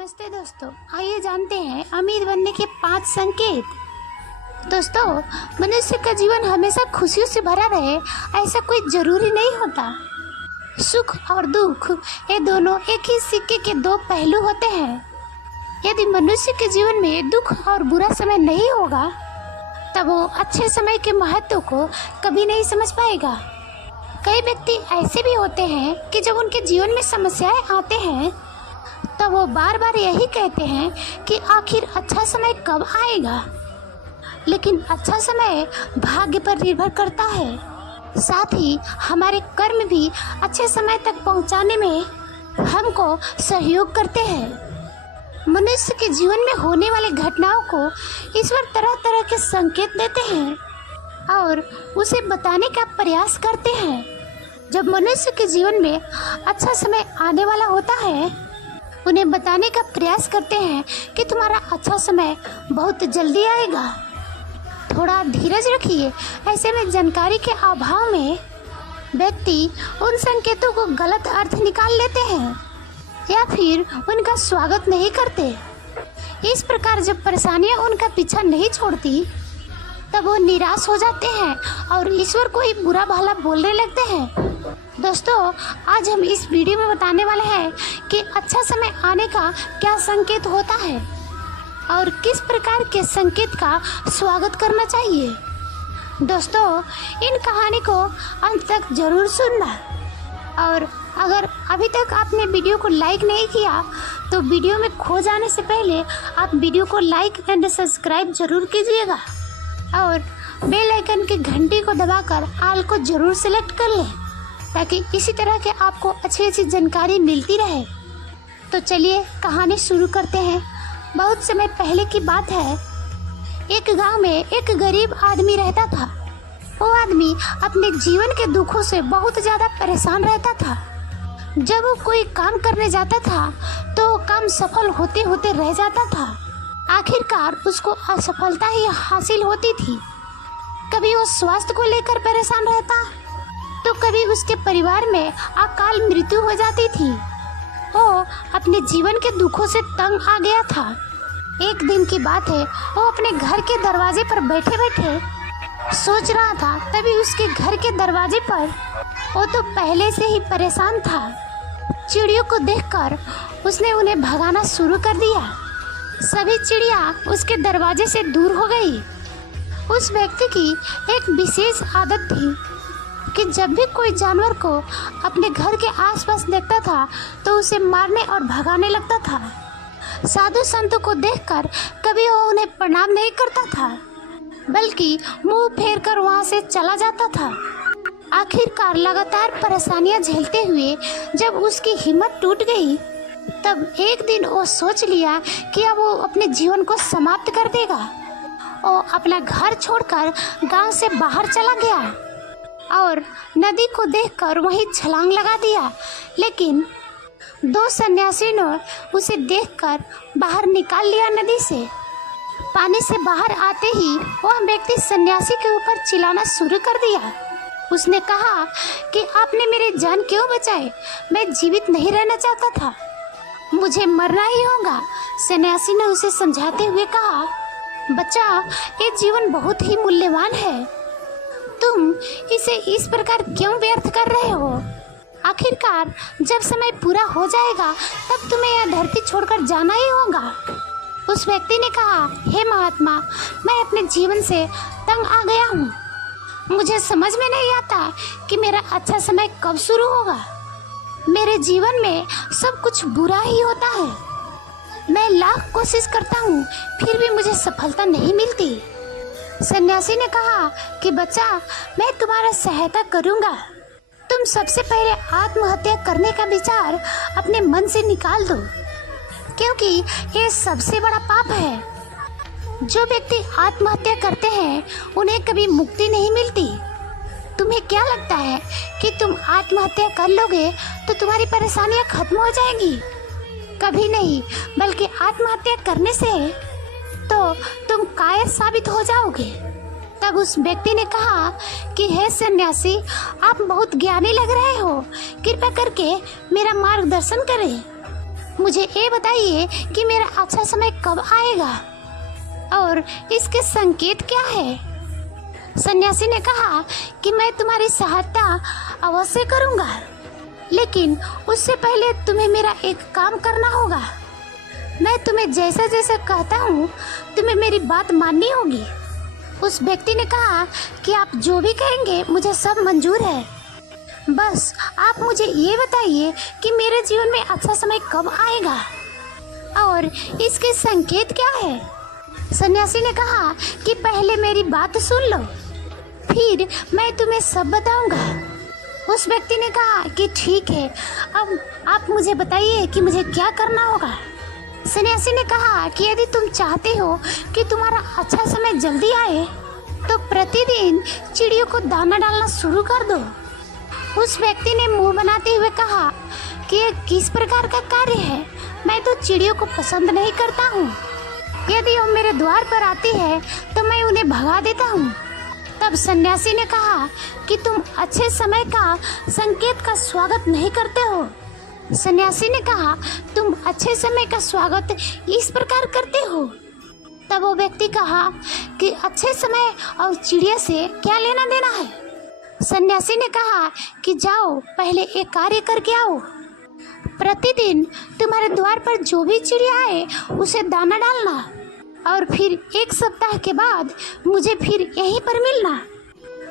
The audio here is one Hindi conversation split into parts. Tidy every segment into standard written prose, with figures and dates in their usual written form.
नमस्ते दोस्तों, आइए जानते हैं अमीर बनने के 5 संकेत। दोस्तों, मनुष्य का जीवन हमेशा खुशियों से भरा रहे ऐसा कोई जरूरी नहीं होता। सुख और दुख ये दोनों एक ही सिक्के के दो पहलू होते हैं। यदि मनुष्य के जीवन में दुख और बुरा समय नहीं होगा तब वो अच्छे समय के महत्व को कभी नहीं समझ पाएगा। कई व्यक्ति ऐसे भी होते हैं कि जब उनके जीवन में समस्याएं आते हैं तब वो बार बार यही कहते हैं कि आखिर अच्छा समय कब आएगा। लेकिन अच्छा समय भाग्य पर निर्भर करता है, साथ ही हमारे कर्म भी अच्छे समय तक पहुंचाने में हमको सहयोग करते हैं। मनुष्य के जीवन में होने वाली घटनाओं को ईश्वर तरह तरह के संकेत देते हैं और उसे बताने का प्रयास करते हैं। जब मनुष्य के जीवन में अच्छा समय आने वाला होता है उन्हें बताने का प्रयास करते हैं कि तुम्हारा अच्छा समय बहुत जल्दी आएगा, थोड़ा धीरज रखिए। ऐसे में जानकारी के अभाव में व्यक्ति उन संकेतों को गलत अर्थ निकाल लेते हैं या फिर उनका स्वागत नहीं करते। इस प्रकार जब परेशानियां उनका पीछा नहीं छोड़ती तब वो निराश हो जाते हैं और ईश्वर को ही बुरा भला बोलने लगते हैं। दोस्तों, आज हम इस वीडियो में बताने वाले हैं कि अच्छा समय आने का क्या संकेत होता है और किस प्रकार के संकेत का स्वागत करना चाहिए। दोस्तों, इन कहानी को अंत तक जरूर सुनना और अगर अभी तक आपने वीडियो को लाइक नहीं किया तो वीडियो में खो जाने से पहले आप वीडियो को लाइक एंड सब्सक्राइब जरूर कीजिएगा और बेल आइकन की घंटी को दबाकर ऑल को जरूर सेलेक्ट कर लें ताकि इसी तरह के आपको अच्छी अच्छी जानकारी मिलती रहे। तो चलिए कहानी शुरू करते हैं। बहुत समय पहले की बात है, एक गांव में एक गरीब आदमी रहता था। वो आदमी अपने जीवन के दुखों से बहुत ज़्यादा परेशान रहता था। जब वो कोई काम करने जाता था तो काम सफल होते होते रह जाता था। आखिरकार उसको असफलता ही हासिल होती थी। कभी वो स्वास्थ्य को लेकर परेशान रहता तो कभी उसके परिवार में अकाल मृत्यु हो जाती थी। वो अपने जीवन के दुखों से तंग आ गया था। एक दिन की बात है, वो अपने घर के दरवाजे पर बैठे बैठे सोच रहा था, तभी उसके घर के दरवाजे पर वो तो पहले से ही परेशान था। चिड़ियों को देखकर उसने उन्हें भगाना शुरू कर दिया। सभी चिड़िया उसके दरवाजे से दूर हो गई। उस व्यक्ति की एक विशेष आदत थी कि जब भी कोई जानवर को अपने घर के आसपास देखता था तो उसे मारने और भगाने लगता था। साधु संतों को देखकर कभी वो उन्हें प्रणाम नहीं करता था बल्कि मुंह फेर कर वहाँ से चला जाता था। आखिरकार लगातार परेशानियां झेलते हुए जब उसकी हिम्मत टूट गई तब एक दिन वो सोच लिया कि अब वो अपने जीवन को समाप्त कर देगा। वो अपना घर छोड़कर गांव से बाहर चला गया और नदी को देखकर वहीं छलांग लगा दिया। लेकिन 2 सन्यासियों ने उसे देखकर बाहर निकाल लिया नदी से। पानी से बाहर आते ही वह व्यक्ति सन्यासी के ऊपर चिल्लाना शुरू कर दिया। उसने कहा कि आपने मेरी जान क्यों बचाई? मैं जीवित नहीं रहना चाहता था, मुझे मरना ही होगा। सन्यासी ने उसे समझाते हुए कहा, बच्चा, ये जीवन बहुत ही मूल्यवान है, तुम इसे इस प्रकार क्यों व्यर्थ कर रहे हो? आखिरकार जब समय पूरा हो जाएगा तब तुम्हें यह धरती छोड़कर जाना ही होगा। उस व्यक्ति ने कहा, हे महात्मा, मैं अपने जीवन से तंग आ गया हूँ। मुझे समझ में नहीं आता कि मेरा अच्छा समय कब शुरू होगा। मेरे जीवन में सब कुछ बुरा ही होता है। मैं लाख कोशिश करता हूँ फिर भी मुझे सफलता नहीं मिलती। सन्यासी ने कहा कि बच्चा, मैं तुम्हारा सहायता करूँगा। तुम सबसे पहले आत्महत्या करने का विचार अपने मन से निकाल दो, क्योंकि ये सबसे बड़ा पाप है। जो व्यक्ति आत्महत्या करते हैं उन्हें कभी मुक्ति नहीं मिलती। तुम्हें क्या लगता है कि तुम आत्महत्या कर लोगे तो तुम्हारी परेशानियां खत्म हो जाएंगी? कभी नहीं, बल्कि आत्महत्या करने से तो तुम कायर साबित हो जाओगे। तब उस व्यक्ति ने कहा कि हे सन्यासी, आप बहुत ज्ञानी लग रहे हो, कृपया करके मेरा मार्गदर्शन करें। मुझे ये बताइए कि मेरा अच्छा समय कब आएगा और इसके संकेत क्या है। सन्यासी ने कहा कि मैं तुम्हारी सहायता अवश्य करूंगा, लेकिन उससे पहले तुम्हें मेरा एक काम करना होगा। मैं तुम्हें जैसा जैसा कहता हूँ तुम्हें मेरी बात माननी होगी। उस व्यक्ति ने कहा कि आप जो भी कहेंगे मुझे सब मंजूर है, बस आप मुझे ये बताइए कि मेरे जीवन में अच्छा समय कब आएगा और इसके संकेत क्या है। सन्यासी ने कहा कि पहले मेरी बात सुन लो, फिर मैं तुम्हें सब बताऊंगा। उस व्यक्ति ने कहा कि ठीक है, अब आप मुझे बताइए कि मुझे क्या करना होगा। सन्यासी ने कहा कि यदि तुम चाहते हो कि तुम्हारा अच्छा समय जल्दी आए तो प्रतिदिन चिड़ियों को दाना डालना शुरू कर दो। उस व्यक्ति ने मुंह बनाते हुए कहा कि यह किस प्रकार का कार्य है, मैं तो चिड़ियों को पसंद नहीं करता हूँ। यदि वो मेरे द्वार पर आती है तो मैं उन्हें भगा देता हूँ। तब सन्यासी ने कहा कि तुम अच्छे समय का संकेत का स्वागत नहीं करते हो। सन्यासी ने कहा तुम अच्छे समय का स्वागत इस प्रकार करते हो। तब वो व्यक्ति कहा कि अच्छे समय और चिड़िया से क्या लेना देना है। सन्यासी ने कहा कि जाओ पहले एक कार्य करके आओ। प्रतिदिन तुम्हारे द्वार पर जो भी चिड़िया आए उसे दाना डालना और फिर 1 सप्ताह के बाद मुझे फिर यहीं पर मिलना।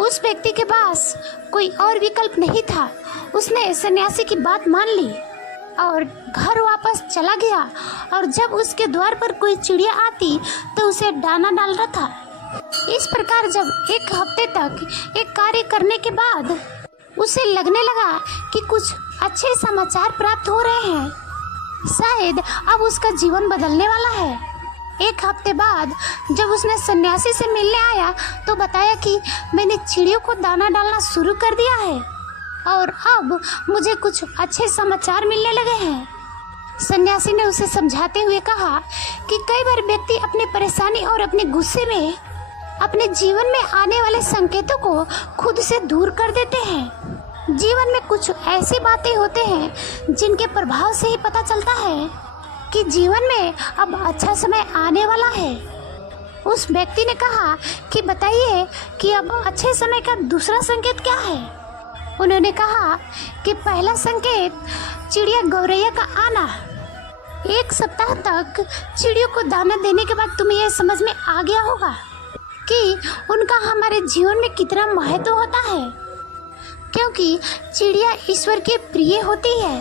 उस व्यक्ति के पास कोई और विकल्प नहीं था। उसने सन्यासी की बात मान ली और घर वापस चला गया और जब उसके द्वार पर कोई चिड़िया आती तो उसे दाना डालना था। इस प्रकार जब 1 हफ्ते तक एक कार्य करने के बाद उसे लगने लगा कि कुछ अच्छे समाचार प्राप्त हो रहे हैं, शायद अब उसका जीवन बदलने वाला है। 1 हफ्ते बाद जब उसने सन्यासी से मिलने आया तो बताया कि मैंने चिड़ियों को दाना डालना शुरू कर दिया है और अब मुझे कुछ अच्छे समाचार मिलने लगे हैं। सन्यासी ने उसे समझाते हुए कहा कि कई बार व्यक्ति अपनी परेशानी और अपने गुस्से में अपने जीवन में आने वाले संकेतों को खुद से दूर कर देते हैं। जीवन में कुछ ऐसी बातें होते हैं जिनके प्रभाव से ही पता चलता है कि जीवन में अब अच्छा समय आने वाला है। उस व्यक्ति ने कहा कि बताइए कि अब अच्छे समय का दूसरा संकेत क्या है। उन्होंने कहा कि पहला संकेत चिड़िया गौरैया का आना। 1 सप्ताह तक चिड़ियों को दाना देने के बाद तुम्हें यह समझ में आ गया होगा कि उनका हमारे जीवन में कितना महत्व होता है, क्योंकि चिड़िया ईश्वर के प्रिय होती है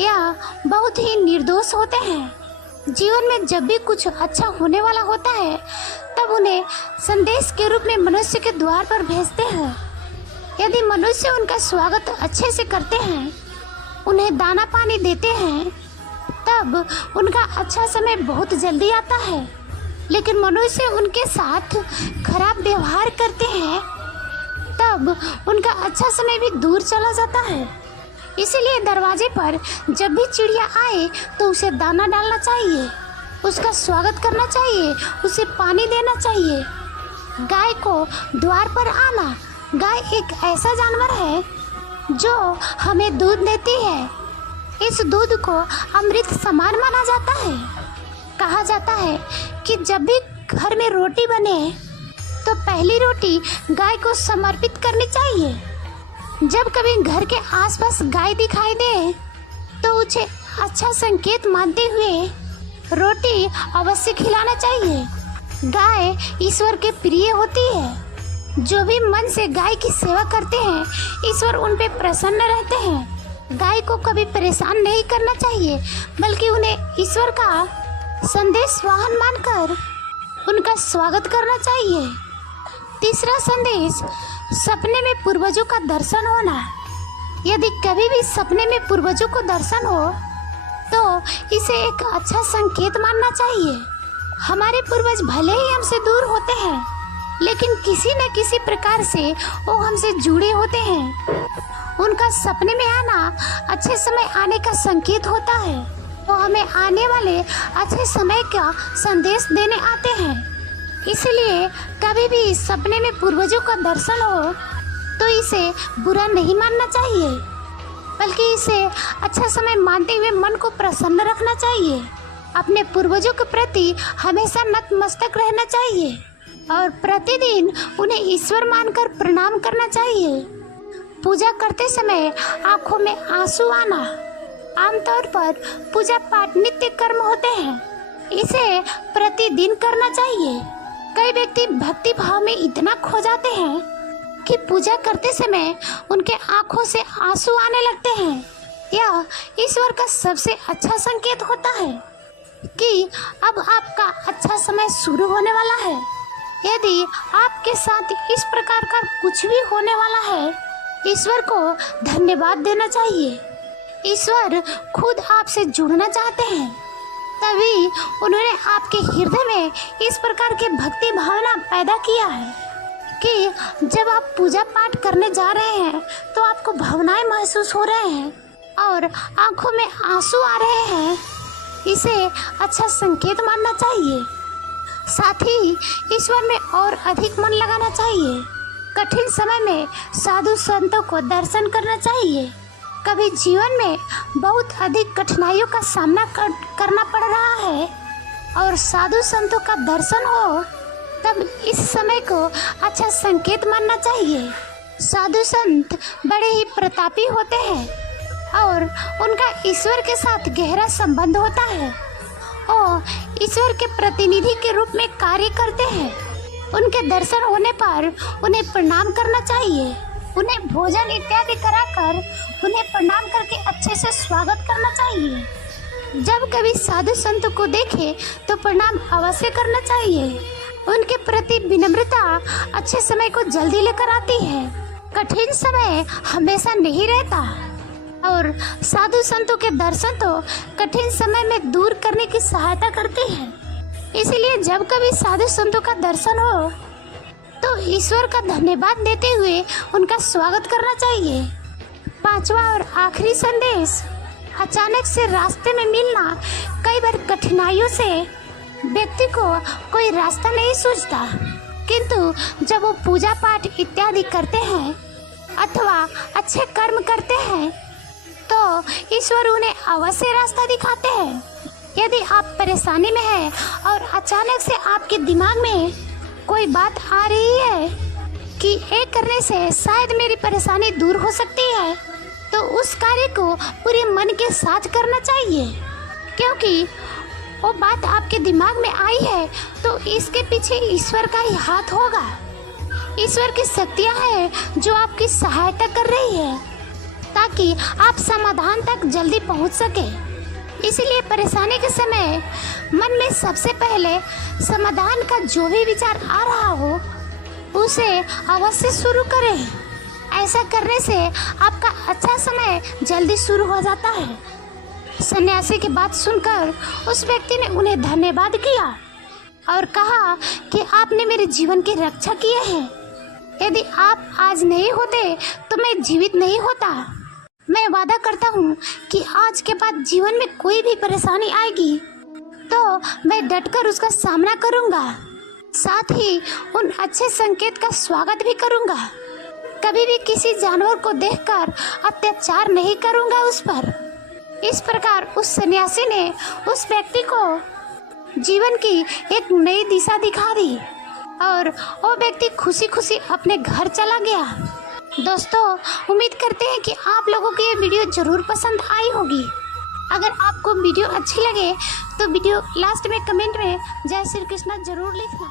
या बहुत ही निर्दोष होते हैं। जीवन में जब भी कुछ अच्छा होने वाला होता है तब उन्हें संदेश के रूप में मनुष्य के द्वार पर भेजते हैं। यदि मनुष्य उनका स्वागत अच्छे से करते हैं, उन्हें दाना पानी देते हैं, तब उनका अच्छा समय बहुत जल्दी आता है। लेकिन मनुष्य उनके साथ खराब व्यवहार करते हैं तब उनका अच्छा समय भी दूर चला जाता है। इसीलिए दरवाजे पर जब भी चिड़िया आए तो उसे दाना डालना चाहिए, उसका स्वागत करना चाहिए, उसे पानी देना चाहिए। गाय को द्वार पर आना। गाय एक ऐसा जानवर है जो हमें दूध देती है। इस दूध को अमृत समान माना जाता है। कहा जाता है कि जब भी घर में रोटी बने तो पहली रोटी गाय को समर्पित करनी चाहिए। जब कभी घर के आसपास गाय दिखाई दे तो उसे अच्छा संकेत मानते हुए रोटी अवश्य खिलाना चाहिए। गाय ईश्वर के प्रिय होती है। जो भी मन से गाय की सेवा करते हैं ईश्वर उन पे प्रसन्न रहते हैं। गाय को कभी परेशान नहीं करना चाहिए, बल्कि उन्हें ईश्वर का संदेश वाहन मानकर उनका स्वागत करना चाहिए। तीसरा संदेश, सपने में पूर्वजों का दर्शन होना। यदि कभी भी सपने में पूर्वजों को दर्शन हो तो इसे एक अच्छा संकेत मानना चाहिए। हमारे पूर्वज भले ही हमसे दूर होते हैं, लेकिन किसी न किसी प्रकार से वो हमसे जुड़े होते हैं। उनका सपने में आना अच्छे समय आने का संकेत होता है। वो हमें आने वाले अच्छे समय का संदेश देने आते हैं। इसलिए कभी भी सपने में पूर्वजों का दर्शन हो तो इसे बुरा नहीं मानना चाहिए। बल्कि इसे अच्छा समय मानते हुए मन को प्रसन्न रखना चाहिए। अपने पूर्वजों के प्रति हमेशा नतमस्तक रहना चाहिए और प्रतिदिन उन्हें ईश्वर मानकर प्रणाम करना चाहिए। पूजा करते समय आंखों में आंसू आना आमतौर पर पूजा पाठ नित्य कर्म होते हैं, इसे प्रतिदिन करना चाहिए। कई व्यक्ति भक्ति भाव में इतना खो जाते हैं कि पूजा करते समय उनके आंखों से आंसू आने लगते हैं। यह ईश्वर का सबसे अच्छा संकेत होता है कि अब आपका अच्छा समय शुरू होने वाला है। यदि आपके साथ इस प्रकार का कुछ भी होने वाला है, ईश्वर को धन्यवाद देना चाहिए। ईश्वर खुद आपसे जुड़ना चाहते हैं, तभी उन्होंने आपके हृदय में इस प्रकार की भक्ति भावना पैदा किया है कि जब आप पूजा पाठ करने जा रहे हैं तो आपको भावनाएं महसूस हो रहे हैं और आंखों में आंसू आ रहे हैं। इसे अच्छा संकेत मानना चाहिए। साथ ही ईश्वर में और अधिक मन लगाना चाहिए। कठिन समय में साधु संतों को दर्शन करना चाहिए। कभी जीवन में बहुत अधिक कठिनाइयों का सामना करना पड़ रहा है और साधु संतों का दर्शन हो, तब इस समय को अच्छा संकेत मानना चाहिए। साधु संत बड़े ही प्रतापी होते हैं और उनका ईश्वर के साथ गहरा संबंध होता है और ईश्वर के प्रतिनिधि के रूप में कार्य करते हैं। उनके दर्शन होने पर उन्हें प्रणाम करना चाहिए। उन्हें भोजन इत्यादि कराकर उन्हें प्रणाम करके अच्छे से स्वागत करना चाहिए। जब कभी साधु संतों को देखें तो प्रणाम अवश्य करना चाहिए। उनके प्रति विनम्रता अच्छे समय को जल्दी लेकर आती है। कठिन समय हमेशा नहीं रहता और साधु संतों के दर्शन तो कठिन समय में दूर करने की सहायता करते हैं। इसलिए जब कभी साधु संतों का दर्शन हो तो ईश्वर का धन्यवाद देते हुए उनका स्वागत करना चाहिए। पांचवा और आखिरी संदेश, अचानक से रास्ते में मिलना। कई बार कठिनाइयों से व्यक्ति को कोई रास्ता नहीं सूझता, किंतु जब वो पूजा पाठ इत्यादि करते हैं अथवा अच्छे कर्म करते हैं तो ईश्वर उन्हें अवश्य रास्ता दिखाते हैं। यदि आप परेशानी में हैं और अचानक से आपके दिमाग में कोई बात आ रही है कि ये करने से शायद मेरी परेशानी दूर हो सकती है, तो उस कार्य को पूरे मन के साथ करना चाहिए, क्योंकि वो बात आपके दिमाग में आई है तो इसके पीछे ईश्वर का ही हाथ होगा। ईश्वर की शक्तियाँ हैं जो आपकी सहायता कर रही है ताकि आप समाधान तक जल्दी पहुंच सके। इसलिए परेशानी के समय मन में सबसे पहले समाधान का जो भी विचार आ रहा हो उसे अवश्य शुरू करें। ऐसा करने से आपका अच्छा समय जल्दी शुरू हो जाता है। सन्यासी की बात सुनकर उस व्यक्ति ने उन्हें धन्यवाद किया और कहा कि आपने मेरे जीवन की रक्षा की है। यदि आप आज नहीं होते तो मैं जीवित नहीं होता। मैं वादा करता हूँ कि आज के बाद जीवन में कोई भी परेशानी आएगी तो मैं डटकर उसका सामना करूँगा। साथ ही उन अच्छे संकेत का स्वागत भी करूँगा। कभी भी किसी जानवर को देखकर अत्याचार नहीं करूँगा उस पर। इस प्रकार उस सन्यासी ने उस व्यक्ति को जीवन की एक नई दिशा दिखा दी और वो व्यक्ति खुशी खुशी अपने घर चला गया। दोस्तों, उम्मीद करते हैं कि आप लोगों को ये वीडियो ज़रूर पसंद आई होगी। अगर आपको वीडियो अच्छी लगे तो वीडियो लास्ट में कमेंट में जय श्री कृष्ण जरूर लिखना।